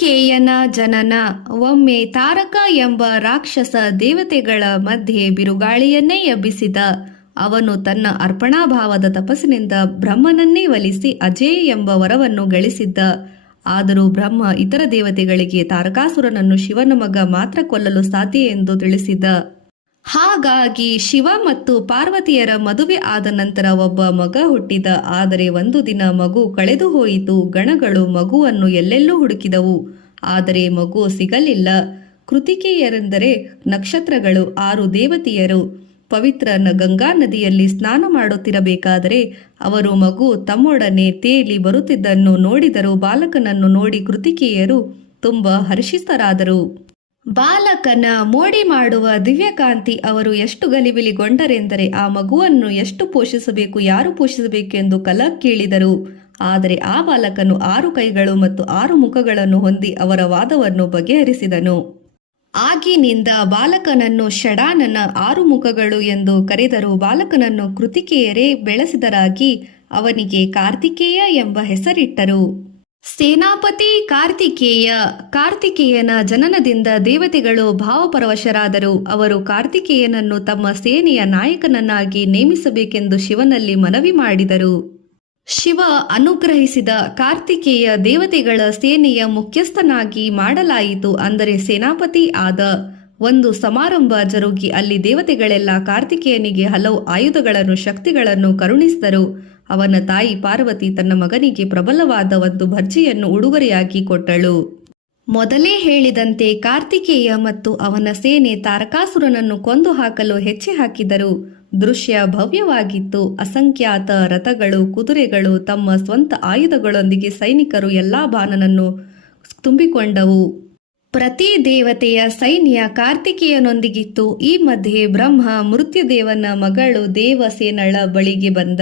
ಕಾರ್ತಿಕೇಯನ ಜನನ. ಒಮ್ಮೆ ತಾರಕ ಎಂಬ ರಾಕ್ಷಸ ದೇವತೆಗಳ ಮಧ್ಯೆ ಬಿರುಗಾಳಿಯನ್ನೇ ಎಬ್ಬಿಸಿದ. ಅವನು ತನ್ನ ಅರ್ಪಣಾಭಾವದ ತಪಸ್ಸಿನಿಂದ ಬ್ರಹ್ಮನನ್ನೇ ಒಲಿಸಿ ಅಜೇಯ ಎಂಬ ವರವನ್ನು ಗಳಿಸಿದ್ದ. ಆದರೂ ಬ್ರಹ್ಮ ಇತರ ದೇವತೆಗಳಿಗೆ ತಾರಕಾಸುರನನ್ನು ಶಿವನ ಮಗ ಮಾತ್ರ ಕೊಲ್ಲಲು ಸಾಧ್ಯ ಎಂದು ತಿಳಿಸಿದ. ಹಾಗಾಗಿ ಶಿವ ಮತ್ತು ಪಾರ್ವತಿಯರ ಮದುವೆ ಆದ ನಂತರ ಒಬ್ಬ ಮಗ ಹುಟ್ಟಿದ. ಆದರೆ ಒಂದು ದಿನ ಮಗು ಕಳೆದು ಹೋಯಿತು. ಗಣಗಳು ಮಗುವನ್ನು ಎಲ್ಲೆಲ್ಲೂ ಹುಡುಕಿದವು, ಆದರೆ ಮಗು ಸಿಗಲಿಲ್ಲ. ಕೃತಿಕೆಯರೆಂದರೆ ನಕ್ಷತ್ರಗಳು, 6 ದೇವತೆಯರು ಪವಿತ್ರ ಗಂಗಾ ನದಿಯಲ್ಲಿ ಸ್ನಾನ ಮಾಡುತ್ತಿರಬೇಕಾದರೆ ಅವರು ಮಗು ತಮ್ಮೊಡನೆ ತೇಲಿ ಬರುತ್ತಿದ್ದನ್ನು ನೋಡಿದರು. ಬಾಲಕನನ್ನು ನೋಡಿ ಕೃತಿಕೆಯರು ತುಂಬ ಹರ್ಷಿತರಾದರು. ಬಾಲಕನ ಮೋಡಿ ಮಾಡುವ ದಿವ್ಯಕಾಂತಿ ಅವರು ಎಷ್ಟು ಗಲಿಬಿಲಿಗೊಂಡರೆಂದರೆ ಆ ಮಗುವನ್ನು ಎಷ್ಟು ಪೋಷಿಸಬೇಕು, ಯಾರು ಪೋಷಿಸಬೇಕೆಂದು ಕೇಳಿದರು. ಆದರೆ ಆ ಬಾಲಕನು 6 ಕೈಗಳು ಮತ್ತು 6 ಮುಖಗಳನ್ನು ಹೊಂದಿ ಅವರ ವಾದವನ್ನು ಬಗೆಹರಿಸಿದನು. ಆಗಿನಿಂದ ಬಾಲಕನನ್ನು ಷಡಾನನ 6 ಮುಖಗಳು ಎಂದು ಕರೆದರು. ಬಾಲಕನನ್ನು ಕೃತಿಕೆಯರೇ ಬೆಳೆಸಿದರಾಗಿ ಅವನಿಗೆ ಕಾರ್ತಿಕೇಯ ಎಂಬ ಹೆಸರಿಟ್ಟರು. ಸೇನಾಪತಿ ಕಾರ್ತಿಕೇಯ. ಕಾರ್ತಿಕೇಯನ ಜನನದಿಂದ ದೇವತೆಗಳು ಭಾವಪರವಶರಾದರು. ಅವರು ಕಾರ್ತಿಕೇಯನನ್ನು ತಮ್ಮ ಸೇನೆಯ ನಾಯಕನನ್ನಾಗಿ ನೇಮಿಸಬೇಕೆಂದು ಶಿವನಲ್ಲಿ ಮನವಿ ಮಾಡಿದರು. ಶಿವ ಅನುಗ್ರಹಿಸಿದ. ಕಾರ್ತಿಕೇಯ ದೇವತೆಗಳ ಸೇನೆಯ ಮುಖ್ಯಸ್ಥನಾಗಿ ಮಾಡಲಾಯಿತು, ಅಂದರೆ ಸೇನಾಪತಿ ಆದ. ಒಂದು ಸಮಾರಂಭ ಜರುಗಿ ಅಲ್ಲಿ ದೇವತೆಗಳೆಲ್ಲ ಕಾರ್ತಿಕೇಯನಿಗೆ ಹಲವು ಆಯುಧಗಳನ್ನು ಶಕ್ತಿಗಳನ್ನು ಕರುಣಿಸಿದರು. ಅವನ ತಾಯಿ ಪಾರ್ವತಿ ತನ್ನ ಮಗನಿಗೆ ಪ್ರಬಲವಾದ ಒಂದು ಭರ್ಜಿಯನ್ನು ಉಡುಗೊರೆಯಾಗಿ ಕೊಟ್ಟಳು. ಮೊದಲೇ ಹೇಳಿದಂತೆ ಕಾರ್ತಿಕೇಯ ಮತ್ತು ಅವನ ಸೇನೆ ತಾರಕಾಸುರನನ್ನು ಕೊಂದು ಹಾಕಲು ಹೆಜ್ಜೆ ಹಾಕಿದರು. ದೃಶ್ಯ ಭವ್ಯವಾಗಿತ್ತು. ಅಸಂಖ್ಯಾತ ರಥಗಳು, ಕುದುರೆಗಳು, ತಮ್ಮ ಸ್ವಂತ ಆಯುಧಗಳೊಂದಿಗೆ ಸೈನಿಕರು ಎಲ್ಲಾ ಬಾಣನನ್ನು ತುಂಬಿಕೊಂಡವು. ಪ್ರತಿ ದೇವತೆಯ ಸೈನ್ಯ ಕಾರ್ತಿಕೇಯನೊಂದಿಗಿತ್ತು. ಈ ಮಧ್ಯೆ ಬ್ರಹ್ಮ ಮೃತ್ಯುದೇವನ ಮಗಳು ದೇವಸೇನಳ ಬಳಿಗೆ ಬಂದ.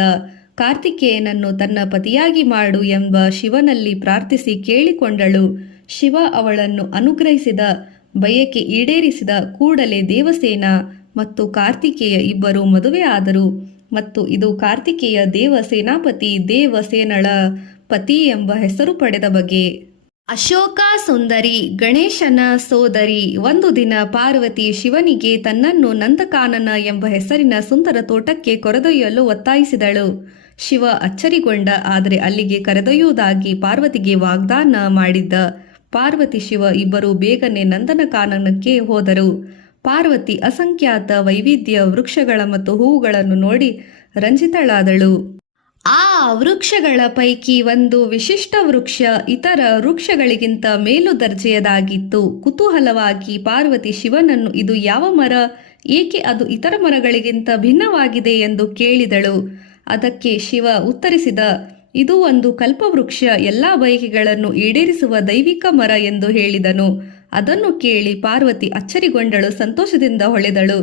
ಕಾರ್ತಿಕೇಯನನ್ನು ತನ್ನ ಪತಿಯಾಗಿ ಮಾಡು ಎಂಬ ಶಿವನಲ್ಲಿ ಪ್ರಾರ್ಥಿಸಿ ಕೇಳಿಕೊಂಡಳು. ಶಿವ ಅವಳನ್ನು ಅನುಗ್ರಹಿಸಿದ. ಬಯಕೆ ಈಡೇರಿಸಿದ ಕೂಡಲೇ ದೇವಸೇನ ಮತ್ತು ಕಾರ್ತಿಕೇಯ ಇಬ್ಬರು ಮದುವೆ ಆದರು. ಮತ್ತು ಇದು ಕಾರ್ತಿಕೇಯ ದೇವಸೇನಾಪತಿ, ದೇವಸೇನಳ ಪತಿ ಎಂಬ ಹೆಸರು ಪಡೆದ ಬಗೆ. ಅಶೋಕ ಸುಂದರಿ, ಗಣೇಶನ ಸೋದರಿ. ಒಂದು ದಿನ ಪಾರ್ವತಿ ಶಿವನಿಗೆ ತನ್ನನ್ನು ನಂದಕಾನನ ಎಂಬ ಹೆಸರಿನ ಸುಂದರ ತೋಟಕ್ಕೆ ಕರೆದೊಯ್ಯಲು ಒತ್ತಾಯಿಸಿದಳು. ಶಿವ ಅಚ್ಚರಿಗೊಂಡ. ಆದರೆ ಅಲ್ಲಿಗೆ ಕರೆದೊಯ್ಯುವುದಾಗಿ ಪಾರ್ವತಿಗೆ ವಾಗ್ದಾನ ಮಾಡಿದ್ದ. ಪಾರ್ವತಿ ಶಿವ ಇಬ್ಬರು ಬೇಗನೆ ನಂದನಕಾನನಕ್ಕೆ ಹೋದರು. ಪಾರ್ವತಿ ಅಸಂಖ್ಯಾತ ವೈವಿಧ್ಯ ವೃಕ್ಷಗಳ ಮತ್ತು ಹೂವುಗಳನ್ನು ನೋಡಿ ರಂಜಿತಳಾದಳು. ಆ ವೃಕ್ಷಗಳ ಪೈಕಿ ಒಂದು ವಿಶಿಷ್ಟ ವೃಕ್ಷ ಇತರ ವೃಕ್ಷಗಳಿಗಿಂತ ಮೇಲು ದರ್ಜೆಯದಾಗಿತ್ತು. ಕುತೂಹಲವಾಗಿ ಪಾರ್ವತಿ ಶಿವನನ್ನು ಇದು ಯಾವ ಮರ, ಏಕೆ ಅದು ಇತರ ಮರಗಳಿಗಿಂತ ಭಿನ್ನವಾಗಿದೆ ಎಂದು ಕೇಳಿದಳು. ಅದಕ್ಕೆ ಶಿವ ಉತ್ತರಿಸಿದ, ಇದು ಒಂದು ಕಲ್ಪವೃಕ್ಷ, ಎಲ್ಲಾ ಬಯಕೆಗಳನ್ನು ಈಡೇರಿಸುವ ದೈವಿಕ ಮರ ಎಂದು ಹೇಳಿದನು. ಅದನ್ನು ಕೇಳಿ ಪಾರ್ವತಿ ಅಚ್ಚರಿಗೊಂಡಳು, ಸಂತೋಷದಿಂದ ಹೊಳೆದಳು.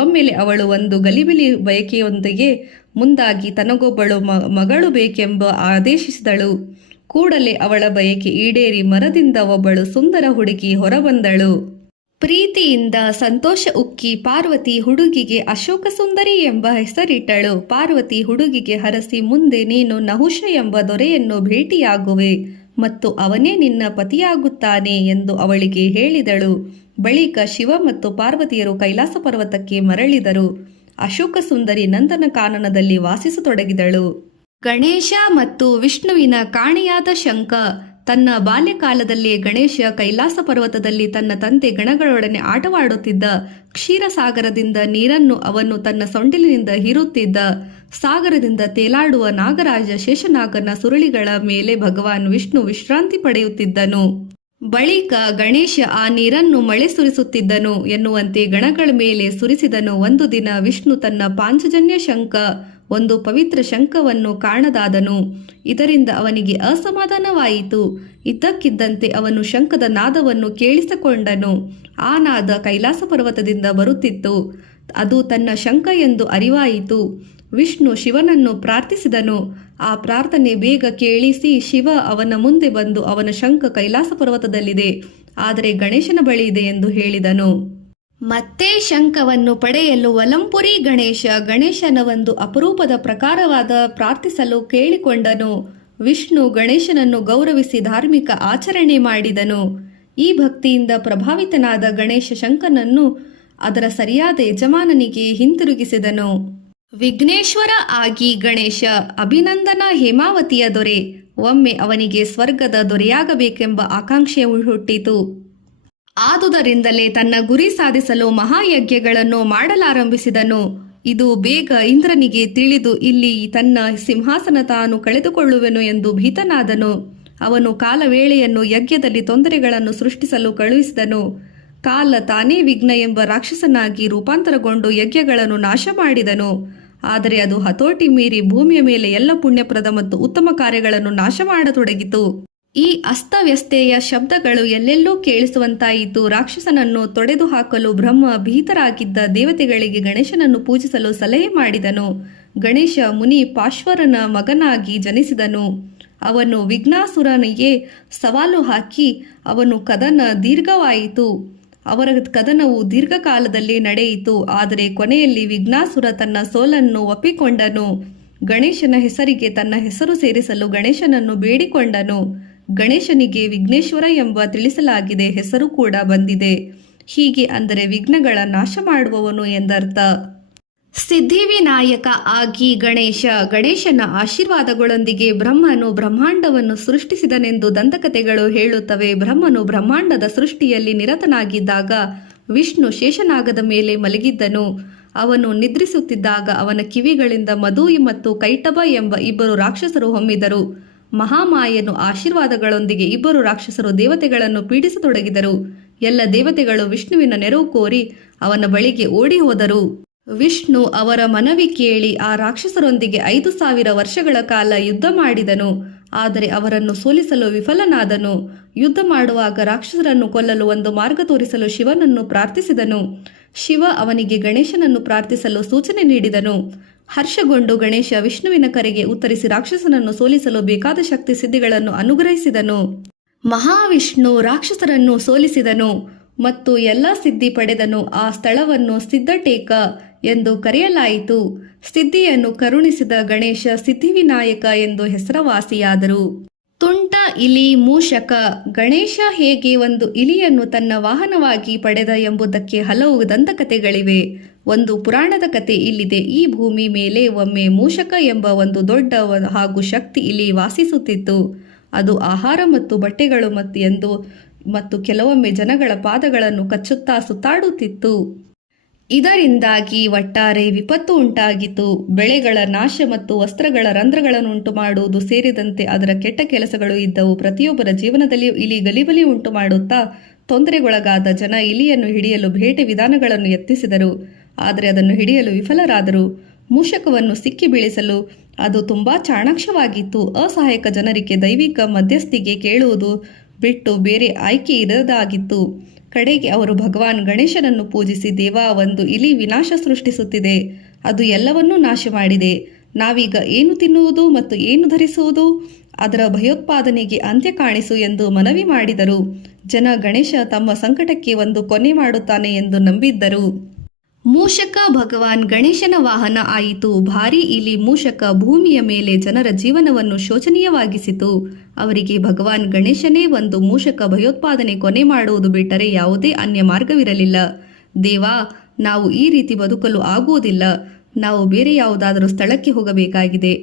ಒಮ್ಮೆಲೆ ಅವಳು ಒಂದು ಗಲಿಬಿಲಿ ಬಯಕೆಯೊಂದಿಗೆ ಮುಂದಾಗಿ ತನಗೊಬ್ಬಳು ಮಗಳು ಬೇಕೆಂಬ ಆದೇಶಿಸಿದಳು. ಕೂಡಲೇ ಅವಳ ಬಯಕೆ ಈಡೇರಿ ಮರದಿಂದ ಒಬ್ಬಳು ಸುಂದರ ಹುಡುಗಿ ಹೊರಬಂದಳು. ಪ್ರೀತಿಯಿಂದ ಸಂತೋಷ ಉಕ್ಕಿ ಪಾರ್ವತಿ ಹುಡುಗಿಗೆ ಅಶೋಕ ಸುಂದರಿ ಎಂಬ ಹೆಸರಿಟ್ಟಳು. ಪಾರ್ವತಿ ಹುಡುಗಿಗೆ ಹರಸಿ, ಮುಂದೆ ನೀನು ನಹುಷ ಎಂಬ ದೊರೆಯನ್ನು ಭೇಟಿಯಾಗುವೆ ಮತ್ತು ಅವನೇ ನಿನ್ನ ಪತಿಯಾಗುತ್ತಾನೆ ಎಂದು ಅವಳಿಗೆ ಹೇಳಿದಳು. ಬಳಿಕ ಶಿವ ಮತ್ತು ಪಾರ್ವತಿಯರು ಕೈಲಾಸ ಪರ್ವತಕ್ಕೆ ಮರಳಿದರು. ಅಶೋಕ ಸುಂದರಿ ನಂದನಕಾನನದಲ್ಲಿ ವಾಸಿಸತೊಡಗಿದಳು. ಗಣೇಶ ಮತ್ತು ವಿಷ್ಣುವಿನ ಕಾಣೆಯಾದ ಶಂಖ. ತನ್ನ ಬಾಲ್ಯಕಾಲದಲ್ಲೇ ಗಣೇಶ ಕೈಲಾಸ ಪರ್ವತದಲ್ಲಿ ತನ್ನ ತಂದೆ ಗಣಗಳೊಡನೆ ಆಟವಾಡುತ್ತಿದ್ದ. ಕ್ಷೀರಸಾಗರದಿಂದ ನೀರನ್ನು ಅವನು ತನ್ನ ಸೊಂಡಿಲಿನಿಂದ ಹೀರುತ್ತಿದ್ದ. ಸಾಗರದಿಂದ ತೇಲಾಡುವ ನಾಗರಾಜ ಶೇಷನಾಗನ ಸುರುಳಿಗಳ ಮೇಲೆ ಭಗವಾನ್ ವಿಷ್ಣು ವಿಶ್ರಾಂತಿ ಪಡೆಯುತ್ತಿದ್ದನು. ಬಳಿಕ ಗಣೇಶ ಆ ನೀರನ್ನು ಮಳೆ ಸುರಿಸುತ್ತಿದ್ದನು ಎನ್ನುವಂತೆ ಗಣಗಳ ಮೇಲೆ ಸುರಿಸಿದನು. ಒಂದು ದಿನ ವಿಷ್ಣು ತನ್ನ ಪಾಂಚಜನ್ಯ ಶಂಖ, ಒಂದು ಪವಿತ್ರ ಶಂಖವನ್ನು ಕಾಣದಾದನು. ಇದರಿಂದ ಅವನಿಗೆ ಅಸಮಾಧಾನವಾಯಿತು. ಇದ್ದಕ್ಕಿದ್ದಂತೆ ಅವನು ಶಂಖದ ನಾದವನ್ನು ಕೇಳಿಸಿಕೊಂಡನು. ಆ ನಾದ ಕೈಲಾಸ ಪರ್ವತದಿಂದ ಬರುತ್ತಿತ್ತು. ಅದು ತನ್ನ ಶಂಖ ಎಂದು ಅರಿವಾಯಿತು. ವಿಷ್ಣು ಶಿವನನ್ನು ಪ್ರಾರ್ಥಿಸಿದನು. ಆ ಪ್ರಾರ್ಥನೆ ಬೇಗ ಕೇಳಿಸಿ ಶಿವ ಅವನ ಮುಂದೆ ಬಂದು ಅವನ ಶಂಖ ಕೈಲಾಸ ಪರ್ವತದಲ್ಲಿದೆ, ಆದರೆ ಗಣೇಶನ ಬಳಿ ಇದೆ ಎಂದು ಹೇಳಿದನು. ಮತ್ತೆ ಶಂಖವನ್ನು ಪಡೆಯಲು ವಲಂಪುರಿ ಗಣೇಶನ ಒಂದು ಅಪರೂಪದ ಪ್ರಕಾರವಾದ ಪ್ರಾರ್ಥಿಸಲು ಕೇಳಿಕೊಂಡನು. ವಿಷ್ಣು ಗಣೇಶನನ್ನು ಗೌರವಿಸಿ ಧಾರ್ಮಿಕ ಆಚರಣೆ ಮಾಡಿದನು. ಈ ಭಕ್ತಿಯಿಂದ ಪ್ರಭಾವಿತನಾದ ಗಣೇಶ ಶಂಕನನ್ನು ಅದರ ಸರಿಯಾದ ಯಜಮಾನನಿಗೆ ಹಿಂತಿರುಗಿಸಿದನು. ವಿಘ್ನೇಶ್ವರ ಆಗಿ ಗಣೇಶ ಅಭಿನಂದನ ಹೇಮಾವತಿಯ ದೊರೆ. ಒಮ್ಮೆ ಅವನಿಗೆ ಸ್ವರ್ಗದ ದೊರೆಯಾಗಬೇಕೆಂಬ ಆಕಾಂಕ್ಷೆ ಹುಟ್ಟಿತು. ಆದುದರಿಂದಲೇ ತನ್ನ ಗುರಿ ಸಾಧಿಸಲು ಮಹಾಯಜ್ಞಗಳನ್ನು ಮಾಡಲಾರಂಭಿಸಿದನು. ಇದು ಬೇಗ ಇಂದ್ರನಿಗೆ ತಿಳಿದು ಇಲ್ಲಿ ತನ್ನ ಸಿಂಹಾಸನ ತಾನು ಕಳೆದುಕೊಳ್ಳುವೆನು ಎಂದು ಭೀತನಾದನು. ಅವನು ಕಾಲವೇಳೆಯನ್ನು ಯಜ್ಞದಲ್ಲಿ ತೊಂದರೆಗಳನ್ನು ಸೃಷ್ಟಿಸಲು ಕಳುಹಿಸಿದನು. ಕಾಲ ತಾನೇ ವಿಘ್ನ ಎಂಬ ರಾಕ್ಷಸನಾಗಿ ರೂಪಾಂತರಗೊಂಡು ಯಜ್ಞಗಳನ್ನು ನಾಶ ಮಾಡಿದನು. ಆದರೆ ಅದು ಹತೋಟಿ ಮೀರಿ ಭೂಮಿಯ ಮೇಲೆ ಎಲ್ಲ ಪುಣ್ಯಪ್ರದ ಮತ್ತು ಉತ್ತಮ ಕಾರ್ಯಗಳನ್ನು ನಾಶ ಮಾಡತೊಡಗಿತು. ಈ ಅಸ್ತವ್ಯಸ್ತೆಯ ಶಬ್ದಗಳು ಎಲ್ಲೆಲ್ಲೂ ಕೇಳಿಸುವಂತಾಯಿತು. ರಾಕ್ಷಸನನ್ನು ತೊಡೆದು ಹಾಕಲು ಬ್ರಹ್ಮ ಭೀತರಾಗಿದ್ದ ದೇವತೆಗಳಿಗೆ ಗಣೇಶನನ್ನು ಪೂಜಿಸಲು ಸಲಹೆ ಮಾಡಿದನು. ಗಣೇಶ ಮುನಿ ಪಾಶ್ವರನ ಮಗನಾಗಿ ಜನಿಸಿದನು. ಅವನು ವಿಘ್ನಾಸುರನಿಗೆ ಸವಾಲು ಹಾಕಿ ಅವನು ಕದನ ದೀರ್ಘವಾಯಿತು. ಅವರ ಕದನವು ದೀರ್ಘಕಾಲದಲ್ಲಿ ನಡೆಯಿತು. ಆದರೆ ಕೊನೆಯಲ್ಲಿ ವಿಘ್ನಾಸುರ ತನ್ನ ಸೋಲನ್ನು ಒಪ್ಪಿಕೊಂಡನು. ಗಣೇಶನ ಹೆಸರಿಗೆ ತನ್ನ ಹೆಸರು ಸೇರಿಸಲು ಗಣೇಶನನ್ನು ಬೇಡಿಕೊಂಡನು. ಗಣೇಶನಿಗೆ ವಿಘ್ನೇಶ್ವರ ಎಂಬ ತಿಳಿಸಲಾಗಿದೆ, ಹೆಸರು ಕೂಡ ಬಂದಿದೆ. ಹೀಗೆ ಅಂದರೆ ವಿಘ್ನಗಳ ನಾಶ ಮಾಡುವವನು ಎಂದರ್ಥ. ಸಿದ್ಧಿವಿನಾಯಕ ಆಗಿ ಗಣೇಶನ ಆಶೀರ್ವಾದಗಳೊಂದಿಗೆ ಬ್ರಹ್ಮನು ಬ್ರಹ್ಮಾಂಡವನ್ನು ಸೃಷ್ಟಿಸಿದನೆಂದು ದಂತಕಥೆಗಳು ಹೇಳುತ್ತವೆ. ಬ್ರಹ್ಮನು ಬ್ರಹ್ಮಾಂಡದ ಸೃಷ್ಟಿಯಲ್ಲಿ ನಿರತನಾಗಿದ್ದಾಗ ವಿಷ್ಣು ಶೇಷನಾಗದ ಮೇಲೆ ಮಲಗಿದ್ದನು. ಅವನು ನಿದ್ರಿಸುತ್ತಿದ್ದಾಗ ಅವನ ಕಿವಿಗಳಿಂದ ಮಧು ಮತ್ತು ಕೈಟಭ ಎಂಬ ಇಬ್ಬರು ರಾಕ್ಷಸರು ಹೊಮ್ಮಿದರು. ಮಹಾಮಾಯನು ಆಶೀರ್ವಾದಗಳೊಂದಿಗೆ ಇಬ್ಬರು ರಾಕ್ಷಸರು ದೇವತೆಗಳನ್ನು ಪೀಡಿಸತೊಡಗಿದರು. ಎಲ್ಲ ದೇವತೆಗಳು ವಿಷ್ಣುವಿನ ನೆರವು ಕೋರಿ ಅವನ ಬಳಿಗೆ ಓಡಿ ಹೋದರು. ವಿಷ್ಣು ಅವರ ಮನವಿ ಕೇಳಿ ಆ ರಾಕ್ಷಸರೊಂದಿಗೆ 5,000 ವರ್ಷಗಳ ಕಾಲ ಯುದ್ಧ ಮಾಡಿದನು. ಆದರೆ ಅವರನ್ನು ಸೋಲಿಸಲು ವಿಫಲನಾದನು. ಯುದ್ಧ ಮಾಡುವಾಗ ರಾಕ್ಷಸರನ್ನು ಕೊಲ್ಲಲು ಒಂದು ಮಾರ್ಗ ತೋರಿಸಲು ಶಿವನನ್ನು ಪ್ರಾರ್ಥಿಸಿದನು. ಶಿವ ಅವನಿಗೆ ಗಣೇಶನನ್ನು ಪ್ರಾರ್ಥಿಸಲು ಸೂಚನೆ ನೀಡಿದನು. ಹರ್ಷಗೊಂಡು ಗಣೇಶ ವಿಷ್ಣುವಿನ ಕರೆಗೆ ಉತ್ತರಿಸಿ ರಾಕ್ಷಸನನ್ನು ಸೋಲಿಸಲು ಬೇಕಾದ ಶಕ್ತಿ ಸಿದ್ಧಿಗಳನ್ನು ಅನುಗ್ರಹಿಸಿದನು. ಮಹಾವಿಷ್ಣು ರಾಕ್ಷಸರನ್ನು ಸೋಲಿಸಿದನು ಮತ್ತು ಎಲ್ಲ ಸಿದ್ಧಿ ಪಡೆದನು. ಆ ಸ್ಥಳವನ್ನು ಸಿದ್ಧಟೇಕ ಎಂದು ಕರೆಯಲಾಯಿತು. ಸಿದ್ಧಿಯನ್ನು ಕರುಣಿಸಿದ ಗಣೇಶ ಸಿದ್ಧಿವಿನಾಯಕ ಎಂದು ಹೆಸರುವಾಸಿಯಾದರು. ತುಂಟ ಇಲಿ ಮೂಷಕ. ಗಣೇಶ ಹೇಗೆ ಒಂದು ಇಲಿಯನ್ನು ತನ್ನ ವಾಹನವಾಗಿ ಪಡೆದ ಎಂಬುದಕ್ಕೆ ಹಲವು ದಂತಕಥೆಗಳಿವೆ. ಒಂದು ಪುರಾಣದ ಕತೆ ಇಲ್ಲಿದೆ. ಈ ಭೂಮಿ ಮೇಲೆ ಒಮ್ಮೆ ಮೂಷಕ ಎಂಬ ಒಂದು ದೊಡ್ಡ ಹಾಗೂ ಶಕ್ತಿ ಇಲಿ ವಾಸಿಸುತ್ತಿತ್ತು. ಅದು ಆಹಾರ ಮತ್ತು ಬಟ್ಟೆಗಳು ಮತ್ತು ಕೆಲವೊಮ್ಮೆ ಜನಗಳ ಪಾದಗಳನ್ನು ಕಚ್ಚುತ್ತಾ ಸುತ್ತಾಡುತ್ತಿತ್ತು. ಇದರಿಂದಾಗಿ ಒಟ್ಟಾರೆ ವಿಪತ್ತು ಉಂಟಾಗಿತು. ಬೆಳೆಗಳ ನಾಶ ಮತ್ತು ವಸ್ತ್ರಗಳ ರಂಧ್ರಗಳನ್ನುಂಟು ಮಾಡುವುದು ಸೇರಿದಂತೆ ಅದರ ಕೆಟ್ಟ ಕೆಲಸಗಳು ಇದ್ದವು. ಪ್ರತಿಯೊಬ್ಬರ ಜೀವನದಲ್ಲಿಯೂ ಇಲಿ ಗಲಿಬಿಲಿ ಉಂಟು ಮಾಡುತ್ತಾ ತೊಂದರೆಗೊಳಗಾದ ಜನ ಇಲಿಯನ್ನು ಹಿಡಿಯಲು ಬೇಟೆ ವಿಧಾನಗಳನ್ನು ಯತ್ನಿಸಿದರು. ಆದರೆ ಅದನ್ನು ಹಿಡಿಯಲು ವಿಫಲರಾದರು. ಮೂಷಕವನ್ನು ಸಿಕ್ಕಿ ಬೀಳಿಸಲು ಅದು ತುಂಬಾ ಚಾಣಾಕ್ಷವಾಗಿತ್ತು. ಅಸಹಾಯಕ ಜನರಿಗೆ ದೈವಿಕ ಮಧ್ಯಸ್ಥಿಗೆ ಕೇಳುವುದು ಬಿಟ್ಟು ಬೇರೆ ಆಯ್ಕೆ ಇರದಾಗಿತ್ತು. ಕಡೆಗೆ ಅವರು ಭಗವಾನ್ ಗಣೇಶನನ್ನು ಪೂಜಿಸಿ, ದೇವ, ಒಂದು ಇಲಿ ವಿನಾಶ ಸೃಷ್ಟಿಸುತ್ತಿದೆ. ಅದು ಎಲ್ಲವನ್ನೂ ನಾಶ ಮಾಡಿದೆ. ನಾವೀಗ ಏನು ತಿನ್ನುವುದು ಮತ್ತು ಏನು ಧರಿಸುವುದು? ಅದರ ಭಯೋತ್ಪಾದನೆಗೆ ಅಂತ್ಯ ಕಾಣಿಸು ಎಂದು ಮನವಿ ಮಾಡಿದರು. ಜನ ಗಣೇಶ ತಮ್ಮ ಸಂಕಟಕ್ಕೆ ಒಂದು ಕೊನೆ ಮಾಡುತ್ತಾನೆ ಎಂದು ನಂಬಿದ್ದರು. ಮೂಷಕ ಭಗವಾನ್ ಗಣೇಶನ ವಾಹನ ಆಯಿತು. ಭಾರೀ ಇಲಿ ಮೂಷಕ ಭೂಮಿಯ ಮೇಲೆ ಜನರ ಜೀವನವನ್ನು ಶೋಚನೀಯವಾಗಿಸಿತು. ಅವರಿಗೆ ಭಗವಾನ್ ಗಣೇಶನೇ ಒಂದು ಮೂಷಕ ಭಯೋತ್ಪಾದನೆ ಕೊನೆ ಮಾಡುವುದು ಬಿಟ್ಟರೆ ಯಾವುದೇ ಅನ್ಯ ಮಾರ್ಗವಿರಲಿಲ್ಲ. ದೇವಾ, ನಾವು ಈ ರೀತಿ ಬದುಕಲು ಆಗುವುದಿಲ್ಲ. ನಾವು ಬೇರೆ ಯಾವುದಾದರೂ ಸ್ಥಳಕ್ಕೆ ಹೋಗಬೇಕಾಗಿದೆ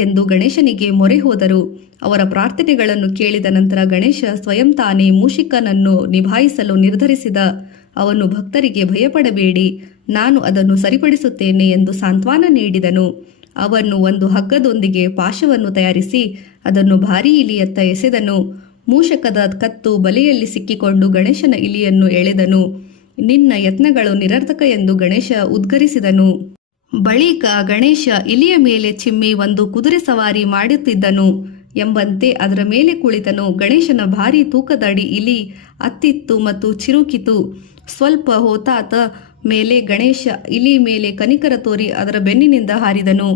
ಎಂದು ಗಣೇಶನಿಗೆ ಮೊರೆ ಹೋದರು. ಅವರ ಪ್ರಾರ್ಥನೆಗಳನ್ನು ಕೇಳಿದ ನಂತರ ಗಣೇಶ ಸ್ವಯಂ ತಾನೇ ಮೂಷಿಕನನ್ನು ನಿಭಾಯಿಸಲು ನಿರ್ಧರಿಸಿದ. ಅವನು ಭಕ್ತರಿಗೆ ಭಯಪಡಬೇಡಿ, ನಾನು ಅದನ್ನು ಸರಿಪಡಿಸುತ್ತೇನೆ ಎಂದು ಸಾಂತ್ವನ ನೀಡಿದನು. ಅವನು ಒಂದು ಹಗ್ಗದೊಂದಿಗೆ ಪಾಶವನ್ನು ತಯಾರಿಸಿ ಅದನ್ನು ಭಾರೀ ಇಲಿಯತ್ತ ಎಸೆದನು. ಮೂಷಕದ ಕತ್ತು ಬಲೆಯಲ್ಲಿ ಸಿಕ್ಕಿಕೊಂಡು ಗಣೇಶನ ಇಲಿಯನ್ನು ಎಳೆದನು. ನಿನ್ನ ಯತ್ನಗಳು ನಿರರ್ಥಕ ಎಂದು ಗಣೇಶ ಉದ್ಗರಿಸಿದನು. ಬಳಿಕ ಗಣೇಶ ಇಲಿಯ ಮೇಲೆ ಚಿಮ್ಮಿ ಒಂದು ಕುದುರೆ ಸವಾರಿ ಮಾಡುತ್ತಿದ್ದನು ಎಂಬಂತೆ ಅದರ ಮೇಲೆ ಕುಳಿತನು. ಗಣೇಶನ ಭಾರೀ ತೂಕದಡಿ ಇಲಿ ಅತ್ತಿತ್ತು ಮತ್ತು ಚಿರುಕಿತು. ಸ್ವಲ್ಪ ಹೊತ್ತಾದ ಮೇಲೆ ಗಣೇಶ ಇಲಿ ಮೇಲೆ ಕನಿಕರ ತೋರಿ ಅದರ ಬೆನ್ನಿನಿಂದ ಹಾರಿದನು.